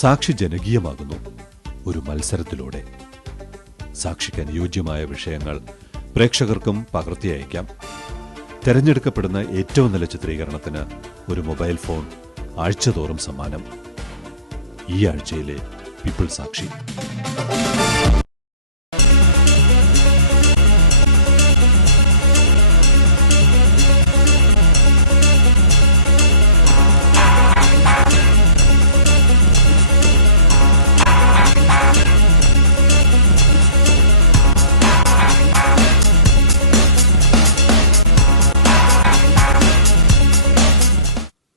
സാക്ഷി ജനകീയമാകുന്നു ഒരു മത്സരത്തിലൂടെ. സാക്ഷിക്ക് അനുയോജ്യമായ വിഷയങ്ങൾ പ്രേക്ഷകർക്കും പകർത്തി അയക്കാം. തെരഞ്ഞെടുക്കപ്പെടുന്ന ഏറ്റവും നല്ല ചിത്രീകരണത്തിന് ഒരു മൊബൈൽ ഫോൺ ആഴ്ചതോറും സമ്മാനം. ഈ ആഴ്ചയിലെ പീപ്പിൾ സാക്ഷി.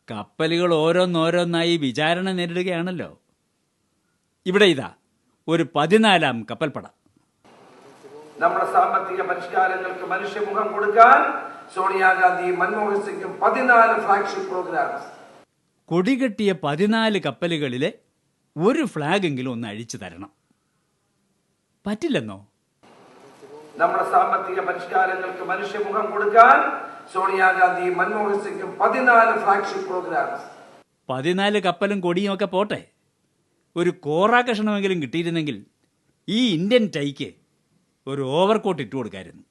കപ്പലുകൾ ഓരോന്നോരോന്നായി വിചാരണ നേരിടുകയാണല്ലോ. ഇവിടെ ഇതാ ഒരു 14ാം കപ്പൽപ്പട. നമ്മുടെ സാമ്പത്തിക പരിഷ്കാരങ്ങൾക്ക് മനുഷ്യമുഖം കൊടുക്കാൻ സോണിയാഗാന്ധിയും മൻമോഹൻ സിംഗും 14 ഫ്ലാഗ്ഷിപ്പ് പ്രോഗ്രാംസ്. കൊടികെട്ടിയ 14 കപ്പലുകളിലെ ഒരു ഫ്ലാഗെങ്കിലും ഒന്ന് അഴിച്ചു തരണം. പറ്റില്ലെന്നോ? നമ്മുടെ സാമ്പത്തിക പരിഷ്കാരങ്ങൾക്ക് മനുഷ്യമുഖം കൊടുക്കാൻ സോണിയാഗാന്ധിയും മൻമോഹൻ സിംഗും 14 ഫ്ലാഗ്ഷിപ്പ് പ്രോഗ്രാംസ്. 14 കപ്പലും കൊടിയും ഒക്കെ പോട്ടെ, ഒരു കോറാ കഷണമെങ്കിലും കിട്ടിയിരുന്നെങ്കിൽ ഈ ഇന്ത്യൻ ടൈക്ക് ഒരു ഓവർകോട്ട് ഇട്ടു കൊടുക്കായിരുന്നു.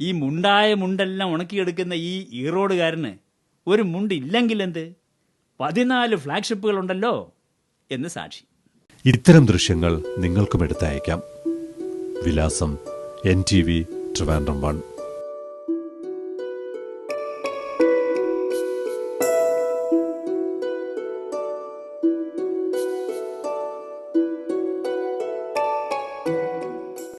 ഈ മുണ്ടായ മുണ്ടെല്ലാം ഉണക്കിയെടുക്കുന്ന ഈ ഈറോഡുകാരന് ഒരു മുണ്ടില്ലെങ്കിൽ എന്ത്? 14 ഫ്ലാഗ്ഷിപ്പുകളുണ്ടല്ലോ എന്ന് സാക്ഷി. ഇത്തരം ദൃശ്യങ്ങൾ നിങ്ങൾക്കും എടുത്തയക്കാം. വിലാസം NTV, Trivandrum 1.